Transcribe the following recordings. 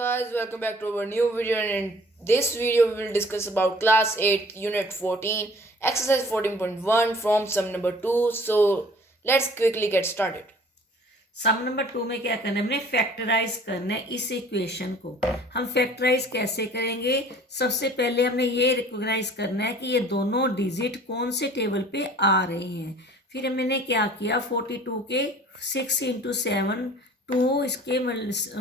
guys, welcome back to our new video, and in this video we will discuss about class 8 unit 14 exercise 14.1 from sum number 2. So let's quickly get started. Sum number 2 में क्या करना है, हमने factorise करना है इस equation को। हम फैक्टराइज कैसे करेंगे? सबसे पहले हमने ये रिकॉग्नाइज करना है कि ये दोनों डिजिट कौन से टेबल पे आ रहे हैं। फिर मैंने क्या किया, 42 के 6 इंटू 7 2 इसके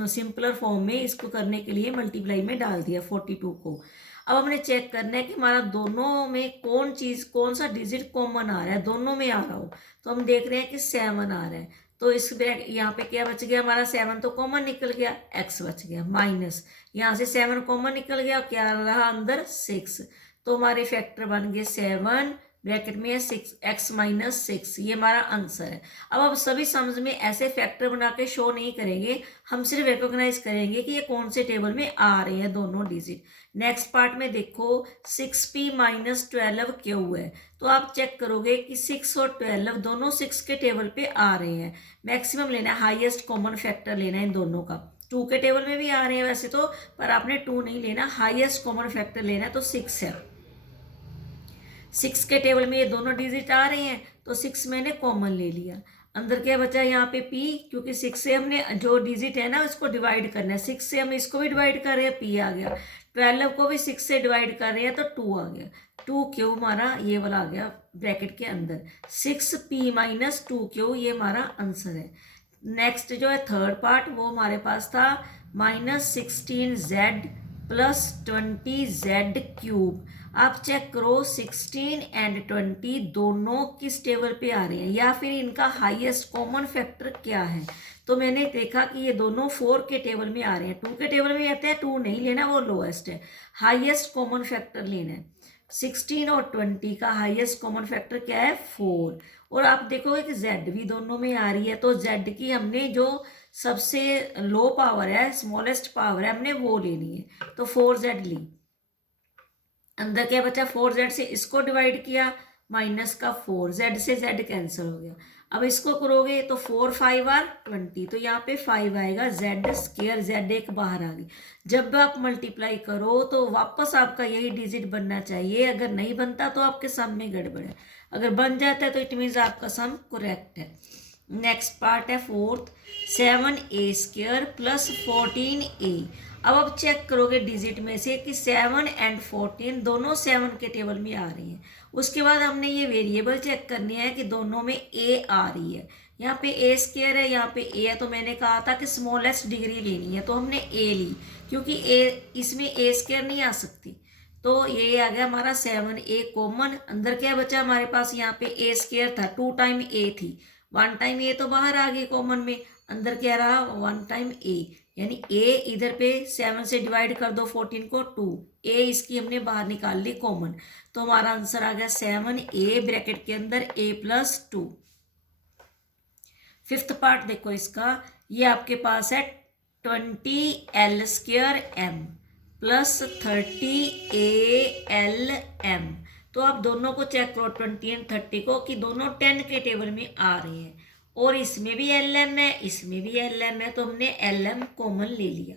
सिंपलर फॉर्म में इसको करने के लिए मल्टीप्लाई में डाल दिया 42 को। अब हमने चेक करना है कि हमारा दोनों में कौन सा डिजिट कॉमन आ रहा है, दोनों में आ रहा हो। तो हम देख रहे हैं कि 7 आ रहा है, तो इस यहाँ पे क्या बच गया, हमारा 7 तो कॉमन निकल गया, x बच गया माइनस यहाँ से 7 कॉमन निकल गया, क्या रहा अंदर 6। तो हमारे फैक्टर बन गए 7 ब्रैकेट में 6 x माइनस 6, ये हमारा आंसर है। अब सभी सम्स में ऐसे फैक्टर बना के शो नहीं करेंगे, हम सिर्फ रिकॉग्नाइज करेंगे कि ये कौन से टेबल में आ रहे हैं दोनों डिजिट। नेक्स्ट पार्ट में देखो 6p माइनस 12 क्यों है, तो आप चेक करोगे कि 6 और 12 दोनों 6 के टेबल पे आ रहे हैं। मैक्सिमम लेना है, हाईएस्ट कॉमन फैक्टर लेना है इन दोनों का। 2 के टेबल में भी आ रहे हैं वैसे तो, पर आपने 2 नहीं लेना, हाईएस्ट कॉमन फैक्टर लेना है, तो 6 है। 6 के टेबल में ये दोनों डिजिट आ रहे हैं, तो 6 मैंने कॉमन ले लिया। अंदर क्या बचा यहाँ पे p, क्योंकि 6 से हमने जो डिजिट है ना उसको डिवाइड करना है, 6 से हम इसको भी डिवाइड कर रहे हैं, p आ गया। 12 को भी 6 से डिवाइड कर रहे हैं तो 2 आ गया। 2 क्यू हमारा ये वाला आ गया ब्रैकेट के अंदर, 6p माइनस 2 क्यू, ये हमारा आंसर है। नेक्स्ट जो है थर्ड पार्ट, वो हमारे पास था minus 16z plus 20z cube. आप चेक करो 16 एंड 20 दोनों किस टेबल पे आ रहे हैं, या फिर इनका हाईएस्ट कॉमन फैक्टर क्या है। तो मैंने देखा कि ये दोनों 4 के टेबल में आ रहे हैं। 2 के टेबल में आते हैं, 2 नहीं लेना, वो लोएस्ट है। हाईएस्ट कॉमन फैक्टर लेना है। 16 और 20 का हाईएस्ट कॉमन फैक्टर क्या है, 4। और आप देखोगे कि z भी दोनों में आ रही है, तो z की हमने जो सबसे लो पावर है, स्मॉलेस्ट पावर है, हमने वो लेनी है, तो 4z ली। अंदर क्या बचा, 4z से इसको डिवाइड किया, माइनस का 4, z से z कैंसिल हो गया। अब इसको करोगे तो 4 5 आर 20, तो यहाँ पे 5 आएगा, z स्क्वायर, z एक बाहर आ गई। जब आप मल्टीप्लाई करो तो वापस आपका यही डिजिट बनना चाहिए, अगर नहीं बनता तो आपके सम में गड़बड़ है, अगर बन जाता है तो इट मीन्स आपका सम करेक्ट है। नेक्स्ट पार्ट है fourth, 7a square plus 14a। अब आप चेक करोगे डिजिट में से कि 7 एंड 14 दोनों 7 के टेबल में आ रही हैं। उसके बाद हमने ये वेरिएबल चेक करनी है कि दोनों में a आ रही है। यहाँ पे a स्क्वायर है, यहाँ पे a है, तो मैंने कहा था कि स्मॉलेस्ट डिग्री लेनी है, तो हमने a ली, क्योंकि a इसमें a स्क्वायर नहीं आ सकती। तो ये आ गया हमारा 7a कॉमन। अंदर क्या बचा हमारे पास, यहाँ पे a स्क्वायर था, 2 टाइम a थी, 1 टाइम a तो बाहर आ गई कॉमन में, अंदर क्या रहा 1 टाइम a, यानी a इधर पे 7 से डिवाइड कर दो 14 को, 2 a इसकी हमने बाहर निकाल ली कॉमन, तो हमारा आंसर आ गया 7a ब्रैकेट के अंदर a प्लस 2। फिफ्थ पार्ट देखो इसका, ये आपके पास है 20l square m plus 30al m। तो आप दोनों को चेक करो 20 एंड 30 को, कि दोनों 10 के टेबल में आ रहे हैं, और इसमें भी lm है, इसमें भी lm है, तो हमने lm कॉमन ले लिया।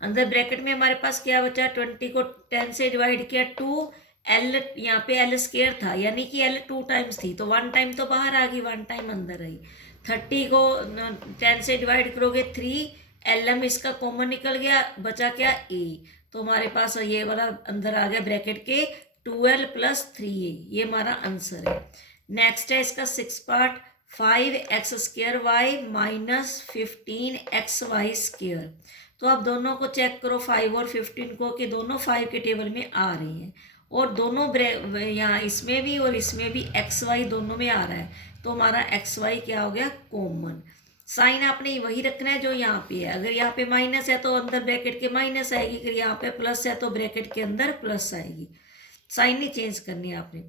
अंदर ब्रैकेट में हमारे पास क्या बचा, 20 को 10 से डिवाइड किया 2, l यहाँ पे l स्क्वायर था, यानी कि l 2 टाइम्स थी, तो 1 टाइम तो बाहर आ गई, 1 टाइम अंदर आई। 30 को 10 से डिवाइड करोगे 3, lm इसका कॉमन निकल गया, बचा क्या a, तो हमारे पास ये वाला अंदर आ गया ब्रैकेट के 12 प्लस 3a, ये हमारा आंसर है। नेक्स्ट है इसका 6 part, 5x square y minus 15x y square. तो आप दोनों को चेक करो 5 और 15 को, कि दोनों 5 के टेबल में आ रहे हैं, और दोनों यहाँ इसमें भी और इसमें भी एक्स वाई दोनों में आ रहा है, तो हमारा एक्स वाई क्या हो गया, कॉमन। साइन आपने वही रखना है जो यहाँ पे है, अगर यहाँ पे माइनस है तो अंदर ब्रैकेट के माइनस आएगी, अगर यहाँ पे प्लस है तो ब्रैकेट के अंदर प्लस आएगी, साइन नहीं चेंज करनी है आपने।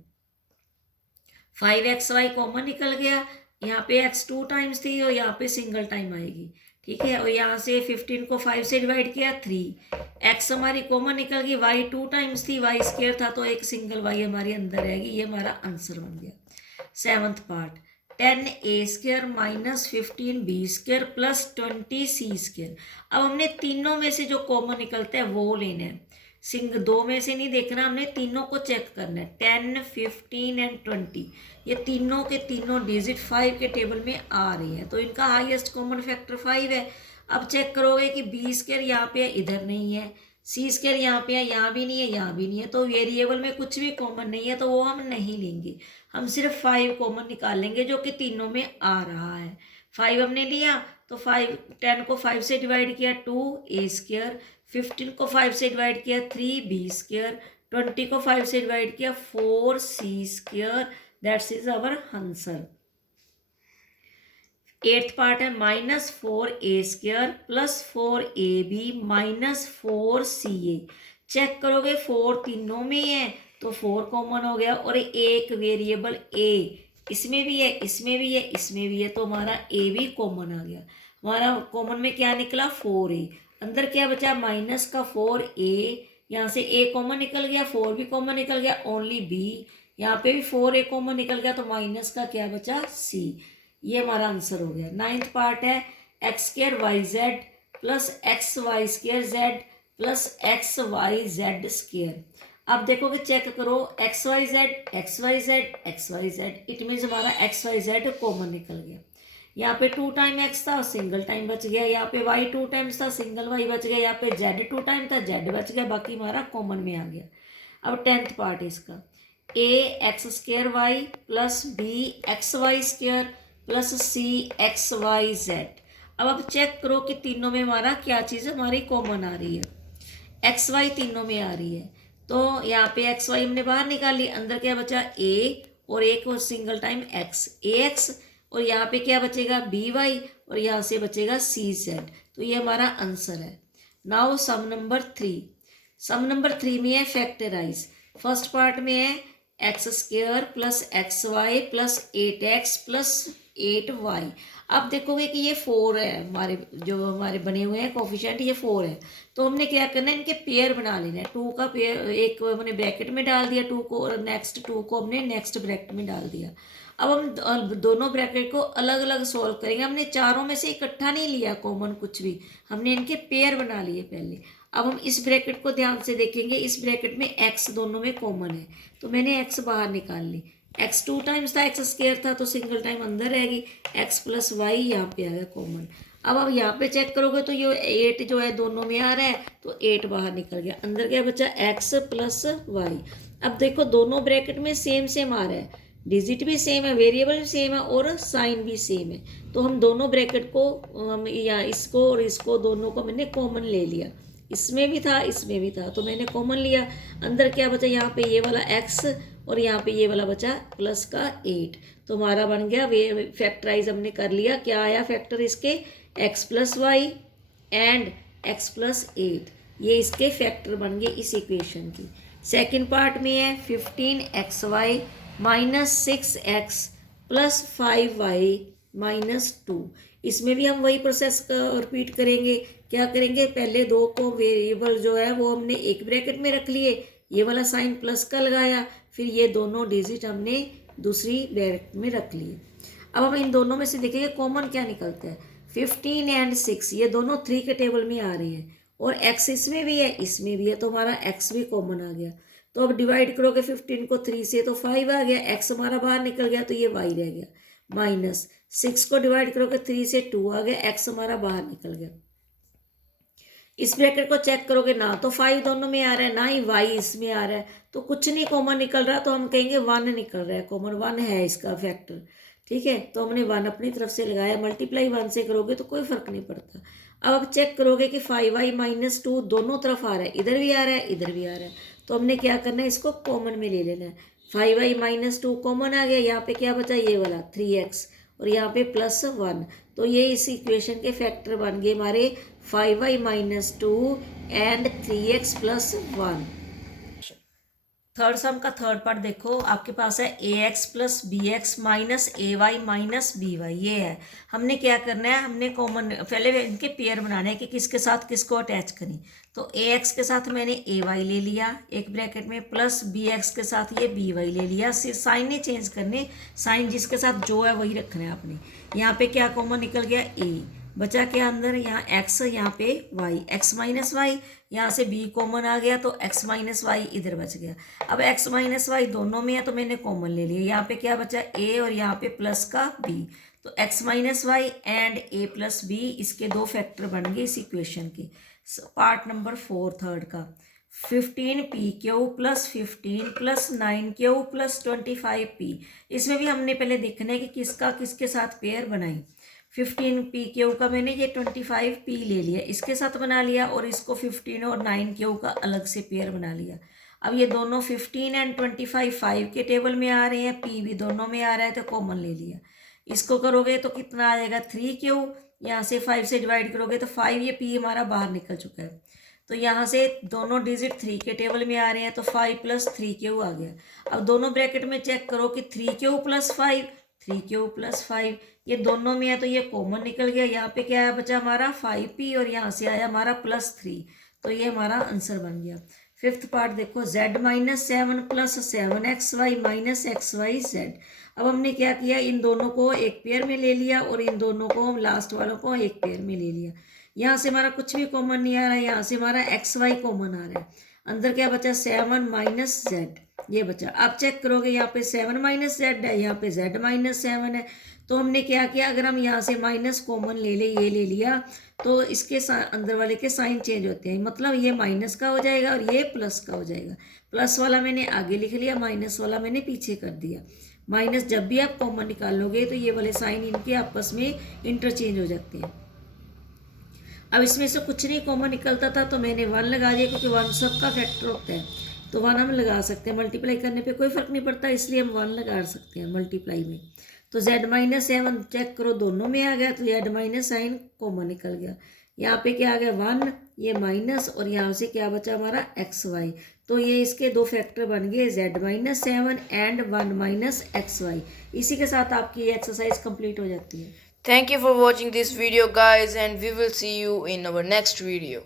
5xy कॉमन निकल गया, यहाँ पे x 2 टाइम्स थी और यहाँ पे सिंगल टाइम आएगी, ठीक है। और यहाँ से 15 को 5 से डिवाइड किया 3, x हमारी कॉमन निकल गई, y 2 टाइम्स थी, y स्क्वायर था, तो एक सिंगल y हमारी अंदर रहेगी, ये हमारा आंसर बन गया। 7th part, 10a² minus 15b² plus 20c²। अब हमने तीनों में से जो कॉमन निकलता है वो लेना है, दो में से नहीं देखना, हमने तीनों को चेक करना है। 10, 15 एंड 20 ये तीनों के तीनों डिजिट 5 के टेबल में आ रही है, तो इनका हाईएस्ट कॉमन फैक्टर 5 है। अब चेक करोगे कि b² यहाँ पे है, इधर नहीं है, c² यहाँ पे है, यहाँ भी नहीं है, यहाँ भी नहीं है, तो वेरिएबल में कुछ भी कॉमन नहीं है, तो वो हम नहीं लेंगे। हम सिर्फ 5 कॉमन निकालेंगे जो कि तीनों में आ रहा है। 5 हमने लिया तो 10 को 5 से डिवाइड किया 2a², 15 को 5 से डिवाइड किया 3b², 20 को 5 से डिवाइड किया 4c²। That's is our answer. 8th part है -4a² plus 4ab minus 4ca। Check करोगे 4 तीनों में है तो 4 कॉमन हो गया, और एक वेरिएबल a इसमें भी है, इसमें भी है, इसमें भी है, तो हमारा a भी कॉमन आ गया। हमारा कॉमन में क्या निकला 4a, अंदर क्या बचा माइनस का 4a, यहाँ से a कॉमन निकल गया, 4 भी कॉमन निकल गया, ओनली b, यहाँ पे भी 4a कॉमन निकल गया, तो माइनस का क्या बचा c। ये हमारा आंसर हो गया। 9th पार्ट है x² yz plus xy² plus xyz²। अब देखोगे चेक करो xyz इट मीन्स हमारा xyz कॉमन निकल गया। यहाँ पे 2 टाइम x था, सिंगल टाइम बच गया, यहाँ पे y 2 टाइम्स था, सिंगल y बच गया, यहाँ पे z 2 टाइम था, z बच गया, बाकी हमारा कॉमन में आ गया। अब 10th पार्ट है इसका ax² plus bxy² plus cxyz। अब चेक करो कि तीनों में हमारा क्या चीज़ हमारी कॉमन आ रही है। xy तीनों में आ रही है, तो यहाँ पे xy हमने बाहर निकाली, अंदर क्या बचा a और एक और सिंगल टाइम x, ax, और यहाँ पे क्या बचेगा by, और यहाँ से बचेगा cz। तो ये हमारा आंसर है। Now sum number 3। Sum number 3 में है फैक्टराइज। फर्स्ट पार्ट में है x² plus xy plus 8x plus 8y। अब देखोगे कि ये 4 है, हमारे जो हमारे बने हुए हैं कोफिशिएंट ये 4 है, तो हमने क्या करना है इनके पेयर बना लेना है। 2 का पेयर एक हमने ब्रैकेट में डाल दिया 2 को, और नेक्स्ट 2 को हमने नेक्स्ट ब्रैकेट में डाल दिया। अब हम दोनों ब्रैकेट को अलग अलग सोल्व करेंगे। हमने चारों में से इकट्ठा नहीं लिया कॉमन कुछ भी, हमने इनके पेयर बना लिए पहले। अब हम इस ब्रैकेट को ध्यान से देखेंगे, इस ब्रैकेट में x दोनों में कॉमन है, तो मैंने x बाहर निकाल ली। x 2 टाइम्स था, x² था, तो सिंगल टाइम अंदर रहेगी, x प्लस वाई यहाँ पे आ गया कॉमन। अब यहाँ पे चेक करोगे तो ये 8 जो है दोनों में आ रहा है, तो 8 बाहर निकल गया, अंदर क्या बचा x प्लस वाई। अब देखो दोनों ब्रैकेट में सेम सेम आ रहा है, डिजिट भी सेम है, वेरिएबल भी सेम है, और साइन भी सेम है, तो हम दोनों ब्रैकेट को या इसको और इसको दोनों को मैंने कॉमन ले लिया। इसमें भी था, इसमें भी था, तो मैंने कॉमन लिया। अंदर क्या बचा, यहाँ पे ये वाला x और यहाँ पे ये वाला बचा प्लस का 8, तो हमारा बन गया वे फैक्टराइज हमने कर लिया। क्या आया फैक्टर इसके, x plus y and x plus 8, ये इसके फैक्टर बन गए इस इक्वेशन की। सेकेंड पार्ट में है 15xy minus 6x plus 5y minus 2। इसमें भी हम वही प्रोसेस रिपीट करेंगे। क्या करेंगे, पहले 2 को वेरिएबल जो है वो हमने एक ब्रैकेट में रख लिए, ये वाला साइन प्लस का लगाया, फिर ये दोनों डिजिट हमने दूसरी ब्रैकेट में रख लिए। अब हम इन दोनों में से देखेंगे कॉमन क्या निकलता है। 15 एंड 6 ये दोनों 3 के टेबल में आ रही है, और x इसमें भी है, इसमें भी है, तो हमारा x भी कॉमन आ गया। तो अब डिवाइड करोगे 15 को 3 से, तो 5 आ गया, x हमारा बाहर निकल गया, तो ये y रह गया, माइनस 6 को डिवाइड करोगे 3 से 2 आ गया, x हमारा बाहर निकल गया। इस ब्रैकेट को चेक करोगे ना तो 5 दोनों में आ रहा है, ना ही y इसमें आ रहा है, तो कुछ नहीं कॉमन निकल रहा, तो हम कहेंगे 1 निकल रहा है, कॉमन 1 है इसका फैक्टर। ठीक है, तो हमने 1 अपनी तरफ से लगाया, मल्टीप्लाई 1 से करोगे तो कोई फर्क नहीं पड़ता। अब चेक करोगे कि 5y माइनस 2 दोनों तरफ आ रहा है, इधर भी आ रहा है, इधर भी आ रहा है, तो हमने क्या करना है, इसको कॉमन में ले लेना है। 5y माइनस 2 कॉमन आ गया, यहाँ पे क्या बचा, ये वाला 3x, और यहाँ पे प्लस 1, तो ये इस इक्वेशन के फैक्टर बन गए हमारे 5y minus 2 and 3x plus 1। Third sum का थर्ड पार्ट देखो, आपके पास है a x plus b x minus a y minus b y, ये है। हमने क्या करना है, हमने कॉमन पहले इनके पेयर बनाने हैं कि किसके साथ किसको अटैच करें। तो ए एक्स के साथ मैंने ए वाई ले लिया एक ब्रैकेट में, प्लस बी एक्स के साथ ये बी वाई ले लिया। सिर्फ साइन नहीं चेंज करने, साइन जिसके साथ जो है वही रखना है आपने। यहाँ पे क्या कॉमन निकल गया, ए बचा के अंदर, यहाँ x, यहाँ पे y, x माइनस वाई, यहाँ से b कॉमन आ गया तो x माइनस वाई इधर बच गया। अब x माइनस वाई दोनों में है तो मैंने कॉमन ले लिया, यहाँ पे क्या बचा a और यहाँ पे प्लस का b, तो x minus y and a plus b, इसके दो फैक्टर बन गए इस इक्वेशन के। पार्ट नंबर 4 थर्ड का, 15p³ plus 15 plus 9q plus 25p, इसमें भी हमने पहले देखना है कि किसका किसके साथ पेयर बनाई। 15p³ का मैंने ये 25p ले लिया, इसके साथ बना लिया, और इसको 15 और 9q का अलग से पेयर बना लिया। अब ये दोनों 15 एंड 25 5 के टेबल में आ रहे हैं, p भी दोनों में आ रहा है तो कॉमन ले लिया। इसको करोगे तो कितना आ जाएगा 3q, यहाँ से 5 से डिवाइड करोगे तो 5, ये p हमारा बाहर निकल चुका है। तो यहाँ से दोनों डिजिट 3 के टेबल में आ रहे हैं तो 5 प्लस 3q आ गया। अब दोनों ब्रैकेट में चेक करो कि 3q प्लस 5, 3q प्लस 5, ये दोनों में है तो ये कॉमन निकल गया। यहाँ पे क्या है बचा हमारा 5p, और यहाँ से आया हमारा प्लस 3, तो ये हमारा आंसर बन गया। फिफ्थ पार्ट देखो, z minus 7 plus 7xy minus xyz। अब हमने क्या किया, इन दोनों को एक पेयर में ले लिया और इन दोनों को लास्ट वालों को एक पेयर में ले लिया। यहाँ से हमारा कुछ भी कॉमन नहीं आ रहा है, यहाँ से हमारा xy कॉमन आ रहा है। अंदर क्या बचा 7 माइनस जेड, ये बचा। अब चेक करोगे यहाँ पे 7 माइनस जेड है, यहाँ पे z माइनस 7 है। तो हमने क्या किया, अगर हम यहाँ से माइनस कॉमन ले ले, ये ले लिया, तो इसके अंदर वाले के साइन चेंज होते हैं, मतलब ये माइनस का हो जाएगा और ये प्लस का हो जाएगा। प्लस वाला मैंने आगे लिख लिया, माइनस वाला मैंने पीछे कर दिया। माइनस जब भी आप कॉमन निकालोगे तो ये वाले साइन इनके आपस में इंटरचेंज हो जाते हैं। अब इसमें से कुछ नहीं कॉमन निकलता था तो मैंने 1 लगा दिया, क्योंकि 1 सबका फैक्टर होता है तो 1 हम लगा सकते हैं। मल्टीप्लाई करने पे कोई फ़र्क नहीं पड़ता, इसलिए हम 1 लगा सकते हैं मल्टीप्लाई में। तो z माइनस 7 चेक करो दोनों में आ गया, तो z माइनस साइन कॉमन निकल गया। यहाँ पे क्या आ गया 1, ये माइनस, और यहाँ से क्या बचा हमारा xy, तो ये इसके दो फैक्टर बन गए z minus 7 and 1 minus xy। इसी के साथ आपकी ये एक्सरसाइज कंप्लीट हो जाती है। Thank you for watching this video guys, and we will see you in our next video.